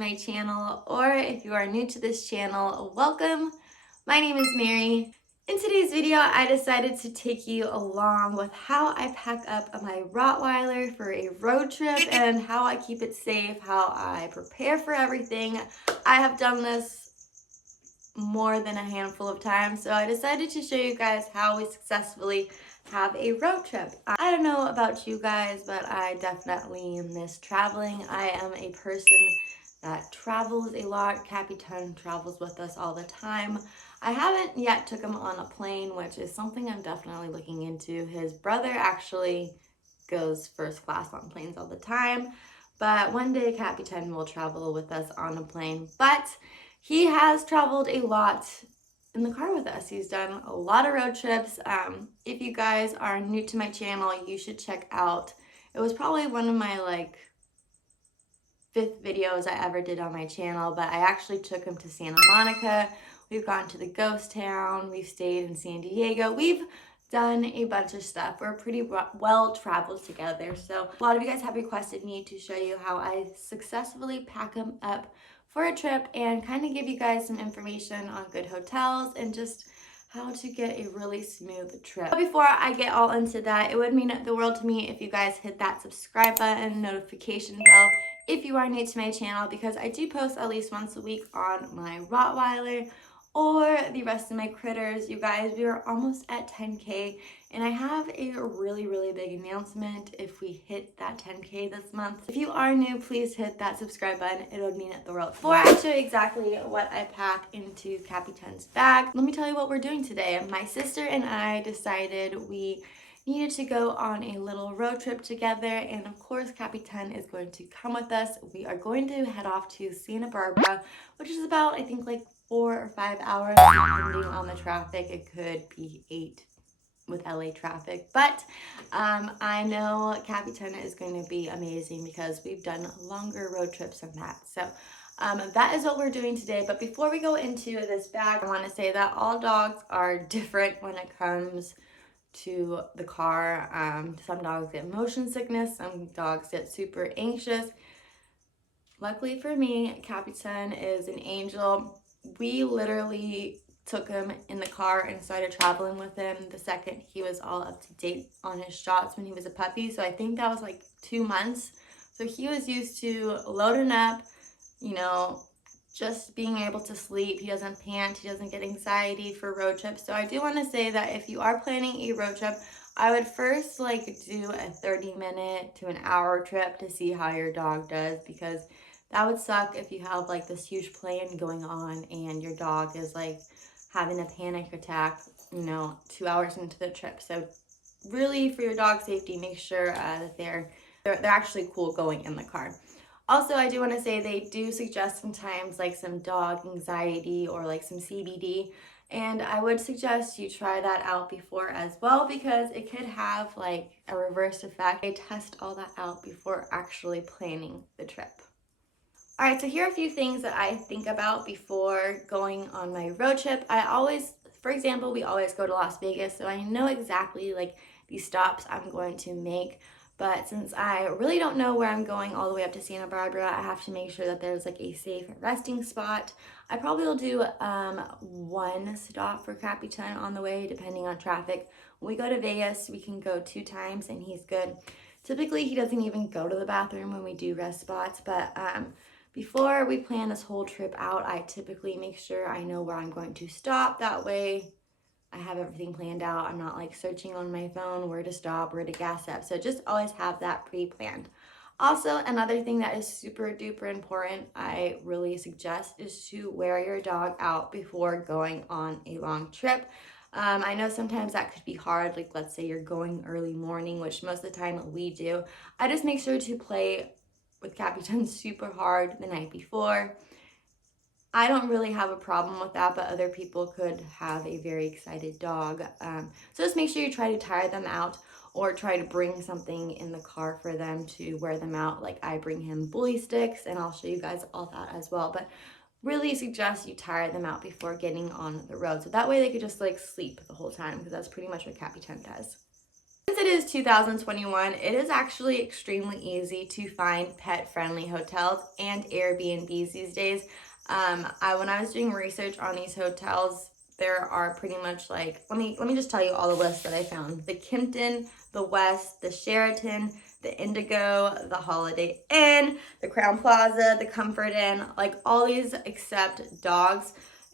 my channel, or if you are new to this channel, welcome. My name is Mary. In today's video, I decided to take you along with how I pack up my Rottweiler for a road trip and how I keep it safe, how I prepare for everything. I have done this more than a handful of times, so I decided to show you guys how we successfully have a road trip. I don't know about you guys, but I definitely miss traveling. I am a person that travels a lot. Capitan travels with us all the time. I haven't yet took him on a plane, which is something I'm definitely looking into. His brother actually goes first class on planes all the time, but one day Capitan will travel with us on a plane. But he has traveled a lot in the car with us. He's done a lot of road trips. If you guys are new to my channel, you should check out, it was probably one of my fifth videos I ever did on my channel, but I actually took him to Santa Monica. We've gone to the ghost town. We've stayed in San Diego. We've done a bunch of stuff. We're pretty well traveled together. So a lot of you guys have requested me to show you how I successfully pack him up for a trip and kind of give you guys some information on good hotels and just how to get a really smooth trip. But before I get all into that, it would mean the world to me if you guys hit that subscribe button, notification bell if you are new to my channel, because I do post at least once a week on my Rottweiler or the rest of my critters. You guys, we are almost at 10K, and I have a really big announcement if we hit that 10K this month. If you are new, please hit that subscribe button. It would mean the world. Before I show you exactly what I pack into Capitan's bag, let me tell you what we're doing today. My sister and I decided we needed to go on a little road trip together, and of course Capitan is going to come with us. We are going to head off to Santa Barbara, which is about, I think, 4 or 5 hours depending on the traffic. It could be 8 with LA traffic, but I know Capitan is going to be amazing because we've done longer road trips than that. So that is what we're doing today. But before we go into this bag, I want to say that all dogs are different when it comes to the car. Some dogs get motion sickness, some dogs get super anxious. Luckily for me, Capitan is an angel. We literally took him in the car and started traveling with him the second he was all up to date on his shots when he was a puppy. So I think that was 2 months. So he was used to loading up, just being able to sleep. He doesn't pant, he doesn't get anxiety for road trips. So I do want to say that if you are planning a road trip, I would first do a 30-minute to an hour trip to see how your dog does, because that would suck if you have this huge plan going on and your dog is having a panic attack, 2 hours into the trip. So really, for your dog safety, make sure that they're actually cool going in the car. Also, I do want to say they do suggest sometimes some dog anxiety or some CBD, and I would suggest you try that out before as well, because it could have a reverse effect. I test all that out before actually planning the trip. All right, so here are a few things that I think about before going on my road trip. For example, we always go to Las Vegas, so I know exactly the stops I'm going to make. But since I really don't know where I'm going all the way up to Santa Barbara, I have to make sure that there's a safe resting spot. I probably will do one stop for Capitan on the way, depending on traffic. When we go to Vegas, we can go 2 times and he's good. Typically, he doesn't even go to the bathroom when we do rest spots, but before we plan this whole trip out, I typically make sure I know where I'm going to stop. That way I have everything planned out. I'm not searching on my phone where to stop, where to gas up. So just always have that pre-planned. Also, another thing that is super duper important, I really suggest, is to wear your dog out before going on a long trip. I know sometimes that could be hard, let's say you're going early morning, which most of the time we do. I just make sure to play with Capitan super hard the night before. I don't really have a problem with that, but other people could have a very excited dog. So just make sure you try to tire them out, or try to bring something in the car for them to wear them out. I bring him bully sticks, and I'll show you guys all that as well. But really suggest you tire them out before getting on the road, so that way they could just sleep the whole time, because that's pretty much what Capitan does. Since it is 2021, it is actually extremely easy to find pet-friendly hotels and Airbnbs these days. When I was doing research on these hotels, there are pretty much like, let me just tell you all the lists that I found. The Kimpton, the West, the Sheraton, the Indigo, the Holiday Inn, the Crown Plaza, the Comfort Inn, like all these except dogs.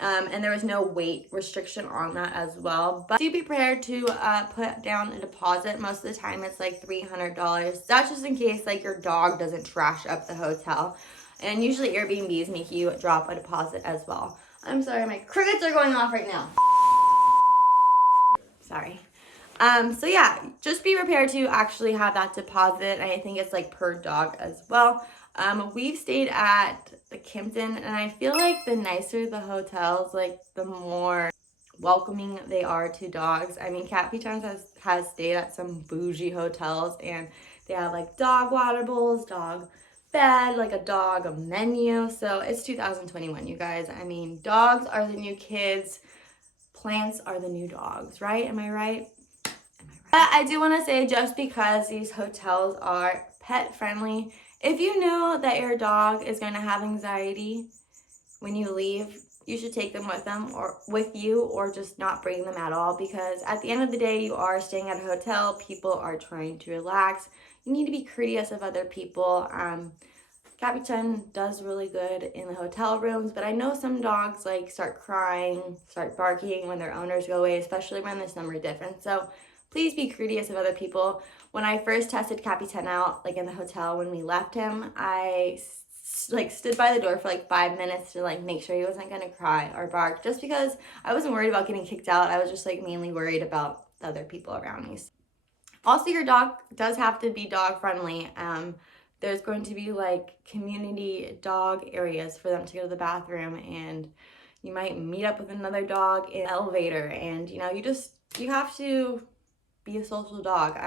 And there was no weight restriction on that as well. But do be prepared to put down a deposit. Most of the time it's like $300. That's just in case like your dog doesn't trash up the hotel. And usually Airbnbs make you drop a deposit as well. I'm sorry, my crickets are going off right now. Sorry. So yeah, just be prepared to actually have that deposit. I think it's like per dog as well. We've stayed at the Kimpton, and I feel like the nicer the hotels, like the more welcoming they are to dogs. I mean, Capitan has stayed at some bougie hotels, and they have like dog water bowls, dog bed, like a dog menu. So it's 2021, you guys. I mean, dogs are the new kids. Plants are the new dogs, right? Am I right? But I do want to say, just because these hotels are pet friendly, if you know that your dog is going to have anxiety when you leave, you should take them with you or just not bring them at all, because at the end of the day, you are staying at a hotel. People are trying to relax. You need to be courteous of other people. Capitan does really good in the hotel rooms, but I know some dogs like start crying, start barking when their owners go away, especially when there's number difference. So please be courteous of other people. When I first tested Capitan out, like in the hotel when we left him, I stood by the door for like 5 minutes to like make sure he wasn't gonna cry or bark, just because I wasn't worried about getting kicked out. I was just like mainly worried about the other people around me. Also, your dog does have to be dog friendly. There's going to be like community dog areas for them to go to the bathroom, and you might meet up with another dog in an elevator, and you have to be a social dog.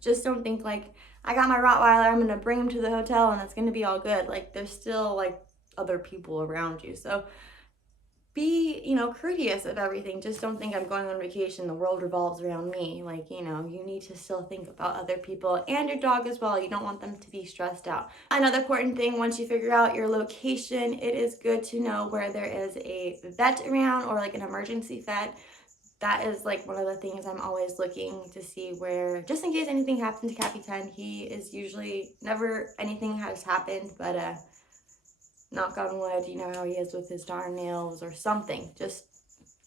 Just don't think like, I got my Rottweiler, I'm gonna bring him to the hotel and it's gonna be all good. Like, there's still like other people around you. So be, courteous of everything. Just don't think I'm going on vacation, the world revolves around me. Like, you need to still think about other people and your dog as well. You don't want them to be stressed out. Another important thing, once you figure out your location, it is good to know where there is a vet around, or like an emergency vet. That is like one of the things I'm always looking to see, where just in case anything happened to Capitan, he is usually never anything has happened, but knock on wood, you know how he is with his darn nails or something. Just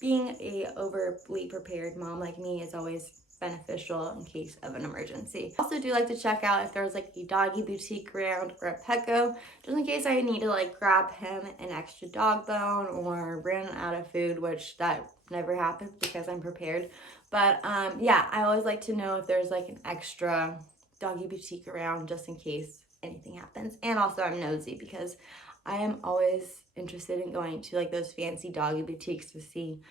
being a overly prepared mom like me is always beneficial in case of an emergency. Also do like to check out if there's like a doggy boutique around or a Petco, just in case I need to like grab him an extra dog bone or run out of food, which that never happens because I'm prepared. But yeah, I always like to know if there's like an extra doggy boutique around, just in case anything happens. And also I'm nosy because I am always interested in going to like those fancy doggy boutiques to see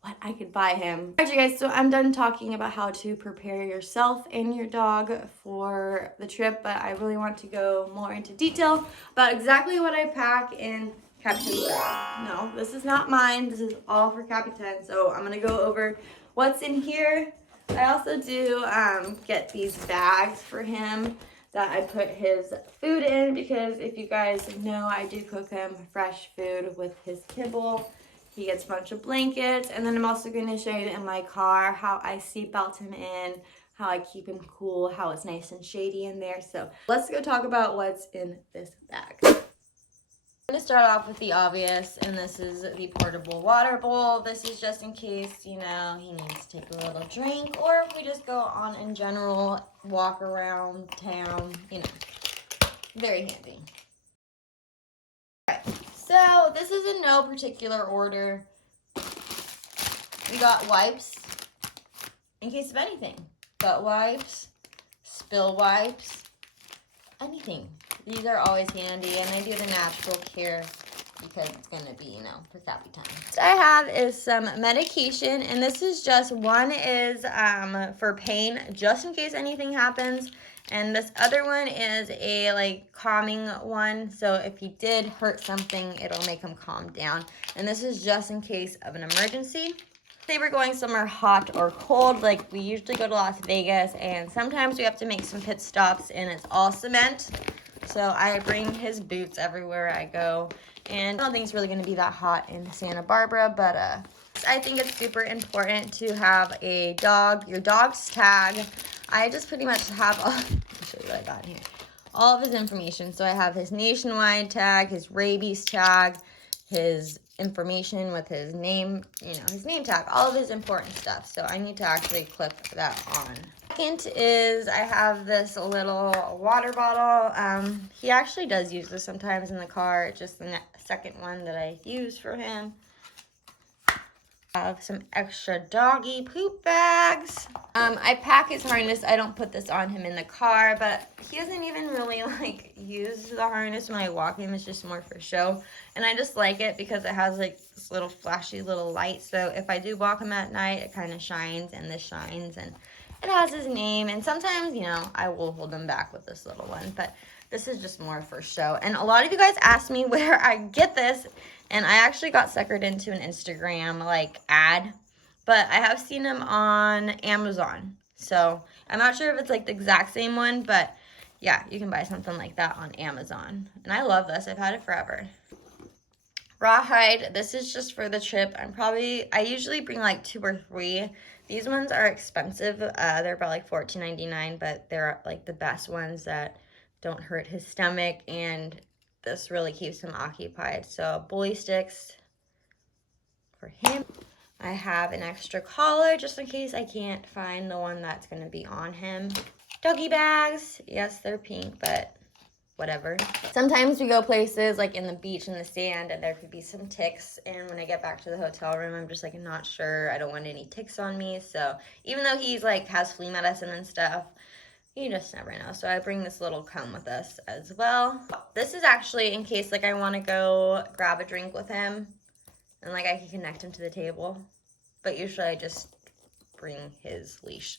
what I could buy him. Alright, you guys, so I'm done talking about how to prepare yourself and your dog for the trip, but I really want to go more into detail about exactly what I pack in Capitan's bag. No, this is not mine. This is all for Capitan, so I'm gonna go over what's in here. I also do get these bags for him that I put his food in, because if you guys know, I do cook him fresh food with his kibble. He gets a bunch of blankets, and then I'm also going to show you in my car how I seatbelt him in, how I keep him cool, how it's nice and shady in there. So let's go talk about what's in this bag. I'm going to start off with the obvious, and this is the portable water bowl. This is just in case, he needs to take a little drink, or if we just go on in general, walk around town, very handy. Alright, so this is in no particular order. We got wipes, in case of anything. Butt wipes, spill wipes, anything. These are always handy, and I do the natural care because it's going to be, for Capitan. What I have is some medication, and this is just, one is for pain, just in case anything happens, and this other one is a calming one, so if he did hurt something, it'll make him calm down. And this is just in case of an emergency. Say we're going somewhere hot or cold, like we usually go to Las Vegas, and sometimes we have to make some pit stops and it's all cement. So I bring his boots everywhere I go. And I don't think it's really going to be that hot in Santa Barbara, but I think it's super important to have a dog, your dog's tag. I just pretty much have, let me show you what I got in here. All of his information. So I have his nationwide tag, his rabies tag, his information with his name, you know, his name tag, all of his important stuff. So I need to actually clip that on. Second is I have this little water bottle. He actually does use this sometimes in the car. It's just the second one that I use for him. I have some extra doggy poop bags. I pack his harness. I don't put this on him in the car, but he doesn't even really like use the harness when I walk him. It's just more for show. And I just like it because it has like this little flashy little light. So if I do walk him at night, it kind of shines, and this shines, and it has his name. And sometimes, you know, I will hold him back with this little one, but this is just more for show. And a lot of you guys asked me where I get this, and I actually got suckered into an Instagram like ad, but I have seen them on Amazon. So I'm not sure if it's like the exact same one, but yeah, you can buy something like that on Amazon. And I love this. I've had it forever. Rawhide, this is just for the trip. I usually bring like 2 or 3. These ones are expensive. They're about like $14.99, but they're like the best ones that don't hurt his stomach, and this really keeps him occupied. So bully sticks for him. I have an extra collar just in case I can't find the one that's going to be on him. Doggie bags. Yes, they're pink, but whatever. Sometimes we go places like in the beach in the sand, and there could be some ticks, and when I get back to the hotel room, I'm just like not sure. I don't want any ticks on me. So even though he's like has flea medicine and stuff, you just never know. So I bring this little comb with us as well. This is actually in case like I want to go grab a drink with him and like I can connect him to the table. But usually I just bring his leash.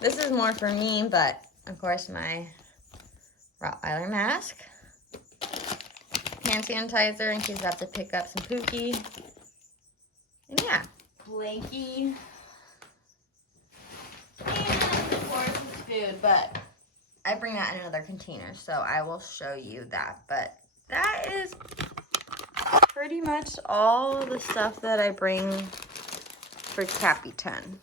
This is more for me, but of course my Rottweiler mask. Hand sanitizer in case I have to pick up some pookie. And yeah, blankie. Food, but I bring that in another container, so I will show you that. But that is pretty much all the stuff that I bring for Capitan.